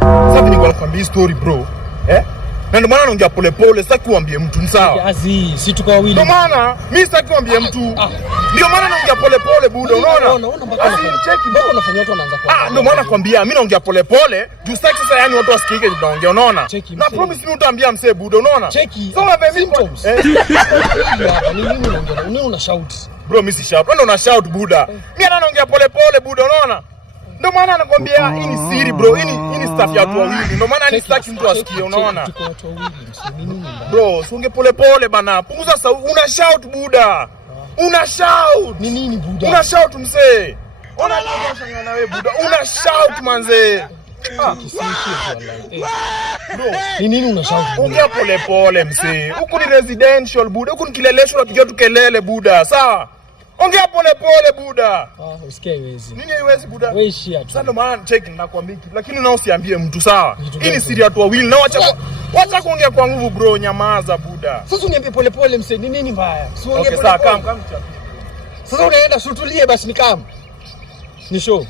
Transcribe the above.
Sasa nilikuwa nakwambia story bro. Na ndio maana naongea pole pole, sasa kuambie mtu ni sawa. Azi, si tuko wawili. Ndio maana mimi sasa kuambie mtu. Ndio maana naongea pole pole buda, unaona? Cheki mbona unafanya watu wanaanza kwa. Ndio maana nakwambia mimi naongea pole pole, juu sasa yani watu wasikike tunaongea, unaona? Na promise mimi utaambia msee buda, unaona? Cheki. Sasa mimi nini una shout? Bro mimi si shout. Wewe una shout buda. Mimi naongea pole pole buda, unaona? Ndio maana nakwambia hii ni siri bro, hii ni stuff ya watu wawili. Ndio maana ni sitaki mtu asikie, unaona? Tuko watu wawili, msini nini? Bro, songe pole pole bana. Punguza sauti. Una shout buda. Una shout. Ni nini buda? Una shout mzee. Ona nini na wewe buda. Una shout manze. Bro, ni nini una shout? Ongea pole pole mzee. Huku ni residential buda. Huku ni kileleshwa tukiwa tukelele buda. Sawa? Ongea pole pole buda. Usikie haiwezi. Nini haiwezi buda? Wewe ishia tu. Sasa ndo maana check ninakwambia kitu. Lakini nao usiambie mtu sawa. Hii ni siri ya watu wawili. Na wacha kuongea kwa nguvu bro, nyamaza buda. Sasa uniambie pole pole msee, ni nini mbaya? Si ongea pole pole. Sasa unaenda sutulie basi ni kama. Ni show.